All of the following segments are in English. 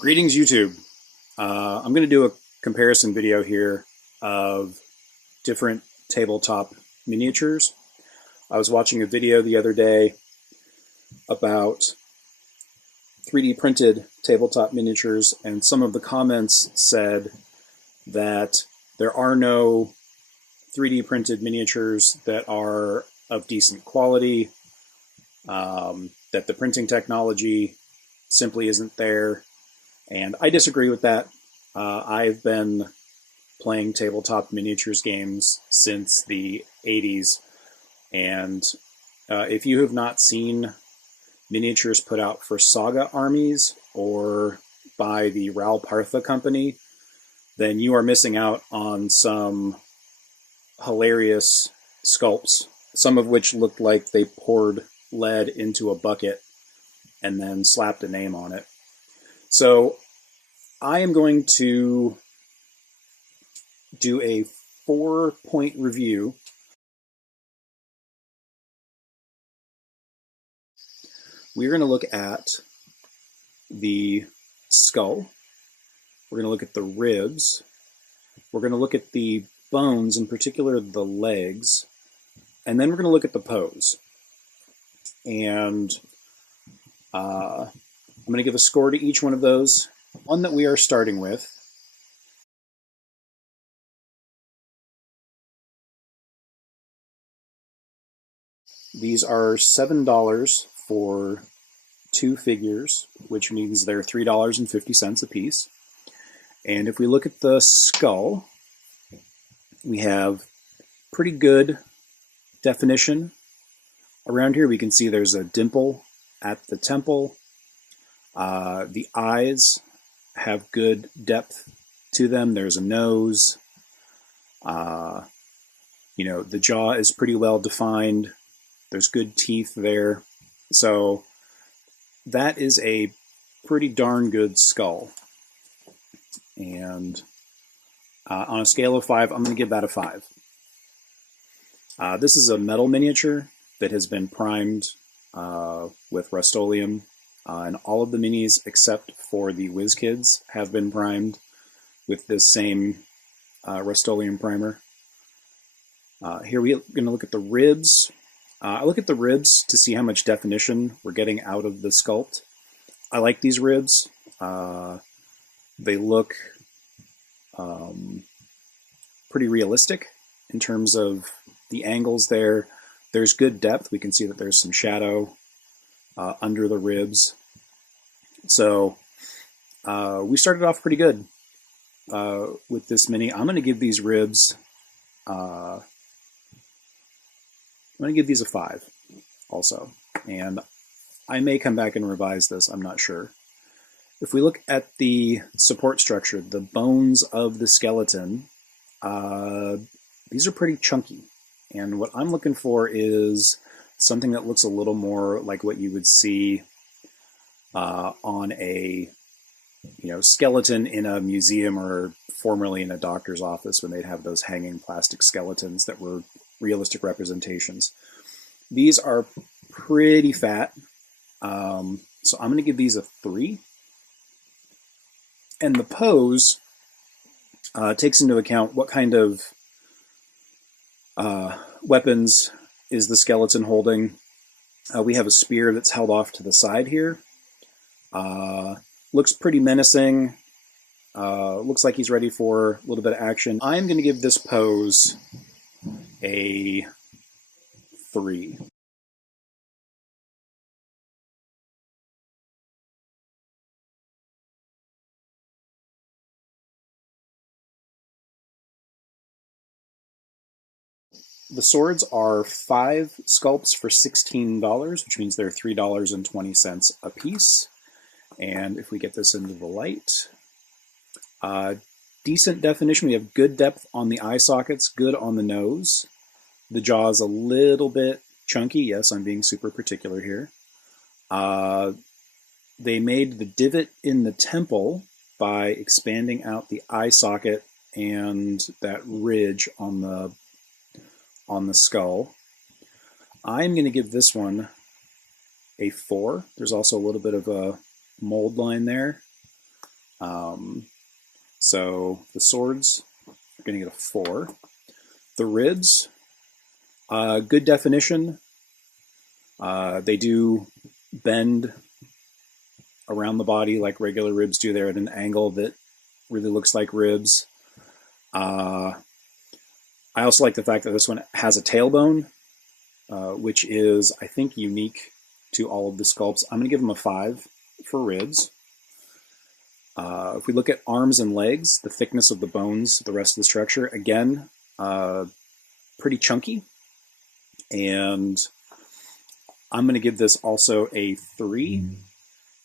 Greetings, YouTube. I'm going to do a comparison video here of different tabletop miniatures. I was watching a video the other day about 3D printed tabletop miniatures, and some of the comments said that there are no 3D printed miniatures that are of decent quality, that the printing technology simply isn't there. And I disagree with that. I've been playing tabletop miniatures games since the 80s, and if you have not seen miniatures put out for Saga armies or by the Ral Partha company, then you are missing out on some hilarious sculpts, some of which looked like they poured lead into a bucket and then slapped a name on it. So I am going to do a 4-point review. We're going to look at the skull. We're going to look at the ribs. We're going to look at the bones, in particular the legs. And then we're going to look at the pose. And I'm going to give a score to each one of those. One that we are starting with these are $7 for 2 figures, which means they're $3.50 a piece. And if we look at the skull, we have pretty good definition. Around here we can see there's a dimple at the temple. The eyes have good depth to them. There's a nose. The jaw is pretty well defined. There's good teeth there. So that is a pretty darn good skull. And on a scale of 5, I'm going to give that a 5. This is a metal miniature that has been primed with Rust-Oleum. And all of the minis, except for the WizKids, have been primed with this same Rust-Oleum primer. Here we're going to look at the ribs. I look at the ribs to see how much definition we're getting out of the sculpt. I like these ribs. They look pretty realistic in terms of the angles there. There's good depth. We can see that there's some shadow under the ribs. So we started off pretty good with this mini. I'm going to give these ribs, I'm going to give these a 5 also. And I may come back and revise this, I'm not sure. If we look at the support structure, the bones of the skeleton, these are pretty chunky. And what I'm looking for is something that looks a little more like what you would see on a skeleton in a museum or formerly in a doctor's office when they'd have those hanging plastic skeletons that were realistic representations. These are pretty fat, so I'm going to give these a 3. And the pose takes into account what kind of weapons is the skeleton holding. We have a spear that's held off to the side here. Looks pretty menacing. Looks like he's ready for a little bit of action. I'm going to give this pose a 3. The swords are 5 sculpts for $16, which means they're $3.20 a piece. And if we get this into the light, decent definition. We have good depth on the eye sockets, good on the nose. The jaw is a little bit chunky. Yes, I'm being super particular here. They made the divot in the temple by expanding out the eye socket and that ridge on the skull. I'm going to give this one a 4. There's also a little bit of a mold line there. So the swords are going to get a 4. The ribs, good definition. They do bend around the body like regular ribs do. They're at an angle that really looks like ribs. I also like the fact that this one has a tailbone, which is, I think, unique to all of the sculpts. I'm going to give them a 5 for ribs. If we look at arms and legs, the thickness of the bones, the rest of the structure, again, pretty chunky. And I'm going to give this also a 3.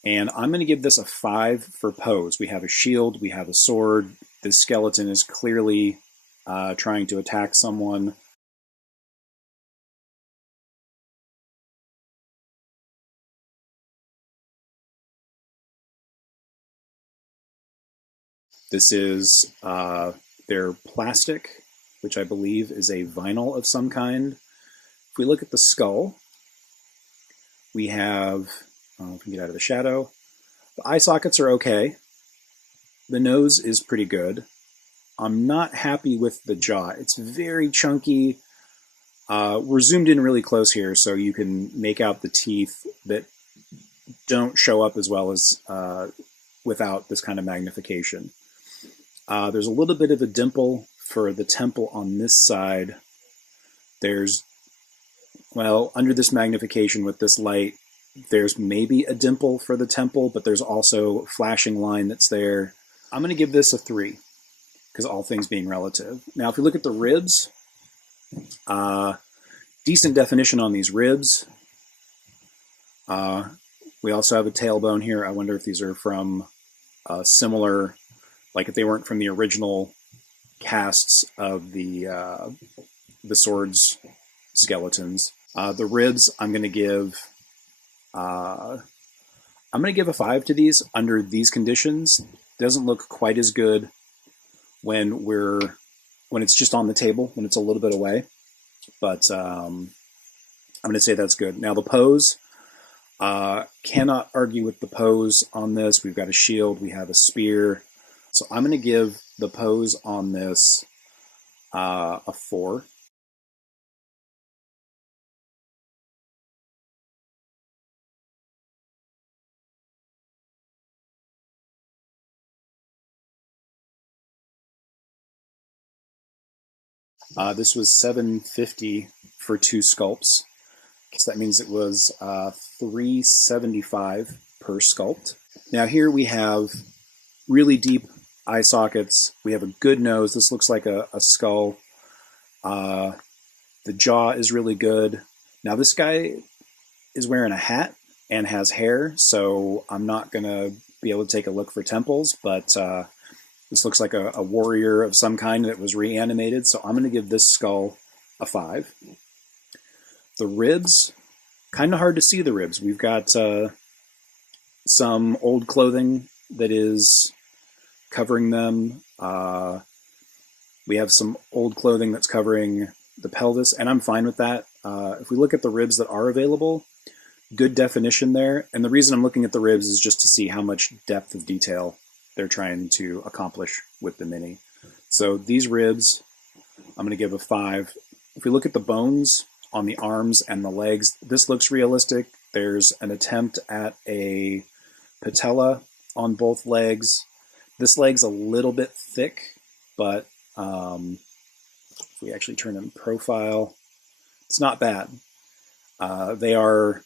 And I'm going to give this a 5 for pose. We have a shield, we have a sword. This skeleton is clearly trying to attack someone. This is their plastic, which I believe is a vinyl of some kind. If we look at the skull, we have, if we can get out of the shadow, the eye sockets are okay. The nose is pretty good. I'm not happy with the jaw. It's very chunky. We're zoomed in really close here, so you can make out the teeth that don't show up as well as without this kind of magnification. There's a little bit of a dimple for the temple on this side. There's, well, under this magnification with this light, there's maybe a dimple for the temple, but there's also a flashing line that's there. I'm going to give this a 3, because all things being relative. Now, if we look at the ribs, decent definition on these ribs. We also have a tailbone here. I wonder if these are from similar, like if they weren't from the original casts of the swords skeletons. The ribs, I'm going to give a 5 to these under these conditions. Doesn't look quite as good when it's just on the table, when it's a little bit away. But I'm going to say that's good. Now the pose, cannot argue with the pose on this. We've got a shield, we have a spear. So I'm going to give the pose on this a 4. This was $750 for 2 sculpts. So that means it was $375 per sculpt. Now here we have really deep eye sockets. We have a good nose. This looks like a skull. The jaw is really good. Now this guy is wearing a hat and has hair, so I'm not going to be able to take a look for temples, but this looks like a warrior of some kind that was reanimated, so I'm going to give this skull a 5. The ribs, kind of hard to see the ribs. We've got some old clothing that is covering them. We have some old clothing that's covering the pelvis, and I'm fine with that. If we look at the ribs that are available, good definition there. And the reason I'm looking at the ribs is just to see how much depth of detail they're trying to accomplish with the Mini. So these ribs, I'm going to give a 5. If we look at the bones on the arms and the legs, this looks realistic. There's an attempt at a patella on both legs. This leg's a little bit thick, but if we actually turn in profile, it's not bad. They are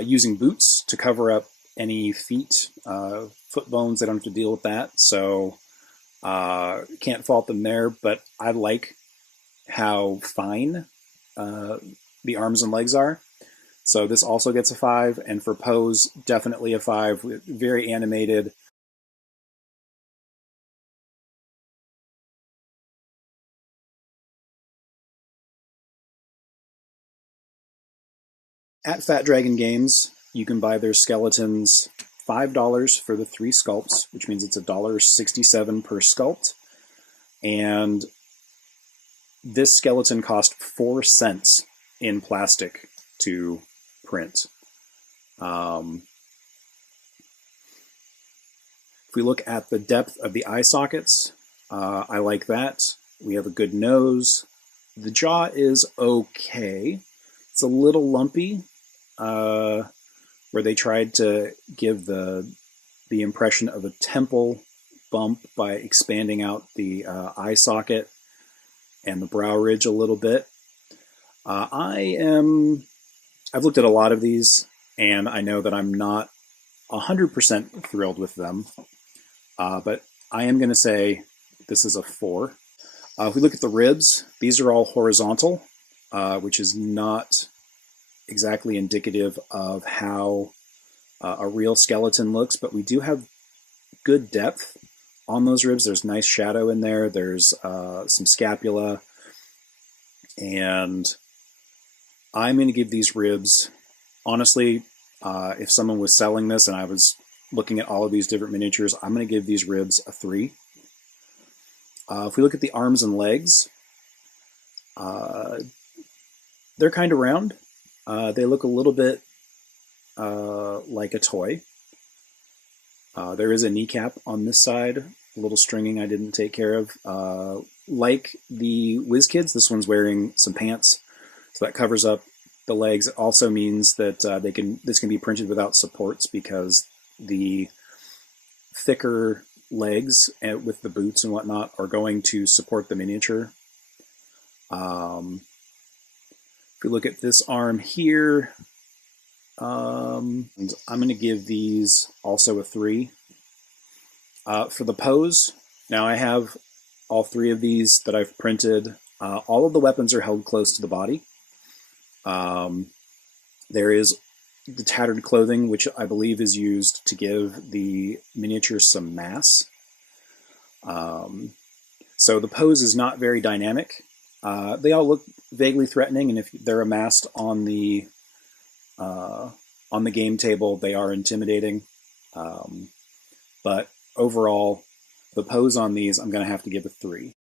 using boots to cover up any feet, foot bones. They don't have to deal with that, so can't fault them there, but I like how fine the arms and legs are. So this also gets a 5, and for pose, definitely a 5. Very animated. At Fat Dragon Games, you can buy their skeletons $5 for the 3 sculpts, which means it's $1.67 per sculpt. And this skeleton cost 4 cents in plastic to print. If we look at the depth of the eye sockets, I like that. We have a good nose. The jaw is okay. It's a little lumpy, where they tried to give the impression of a temple bump by expanding out the eye socket and the brow ridge a little bit. I've looked at a lot of these, and I know that I'm not 100% thrilled with them, but I am going to say this is a 4. If we look at the ribs, these are all horizontal, which is not exactly indicative of how a real skeleton looks, but we do have good depth on those ribs. There's nice shadow in there. There's some scapula, and I'm going to give these ribs, honestly, if someone was selling this and I was looking at all of these different miniatures, I'm going to give these ribs a 3. If we look at the arms and legs, they're kind of round. They look a little bit like a toy. There is a kneecap on this side, a little stringing I didn't take care of. Like the WizKids, this one's wearing some pants, so that covers up the legs. It also means that this can be printed without supports, because the thicker legs with the boots and whatnot are going to support the miniature. If we look at this arm here, and I'm going to give these also a 3. For the pose, now I have all 3 of these that I've printed. All of the weapons are held close to the body. There is the tattered clothing, which I believe is used to give the miniature some mass. So the pose is not very dynamic. They all look vaguely threatening, and if they're amassed on the game table, they are intimidating. But overall, the pose on these, I'm going to have to give a 3.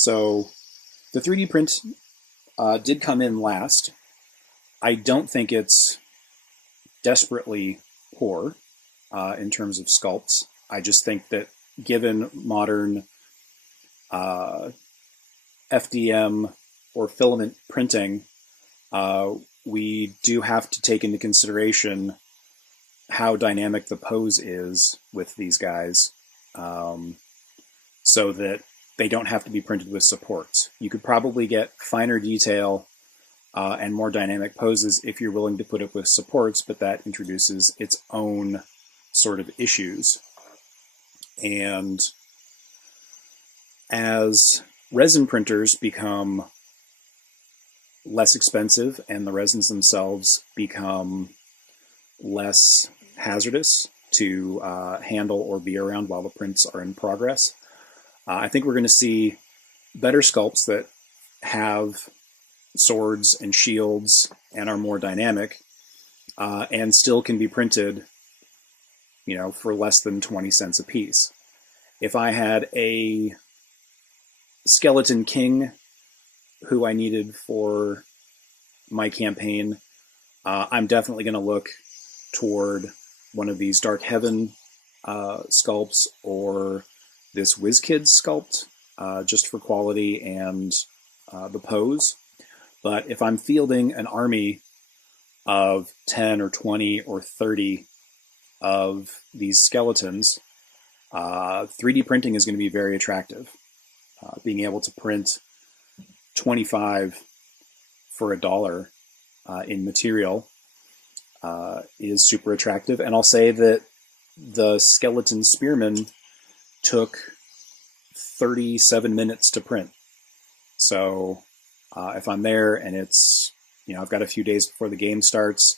So the 3D print did come in last. I don't think it's desperately poor in terms of sculpts. I just think that given modern FDM or filament printing, we do have to take into consideration how dynamic the pose is with these guys, so that they don't have to be printed with supports. You could probably get finer detail and more dynamic poses if you're willing to put it with supports, but that introduces its own sort of issues. And as resin printers become less expensive and the resins themselves become less hazardous to handle or be around while the prints are in progress, I think we're going to see better sculpts that have swords and shields and are more dynamic, and still can be printed, for less than 20 cents a piece. If I had a skeleton king who I needed for my campaign, I'm definitely going to look toward one of these Dark Heaven sculpts or this WizKids sculpt, just for quality and the pose. But if I'm fielding an army of 10 or 20 or 30 of these skeletons, 3D printing is going to be very attractive. Being able to print 25 for $1 in material is super attractive. And I'll say that the skeleton spearman took 37 minutes to print. So if I'm there and it's, I've got a few days before the game starts,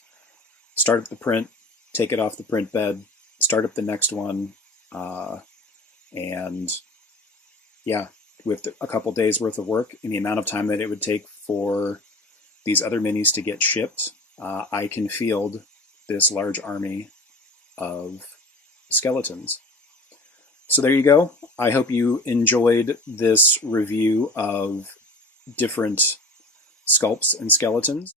start up the print, take it off the print bed, start up the next one, and yeah, with a couple days worth of work in the amount of time that it would take for these other minis to get shipped, I can field this large army of skeletons. So there you go. I hope you enjoyed this review of different sculpts and skeletons.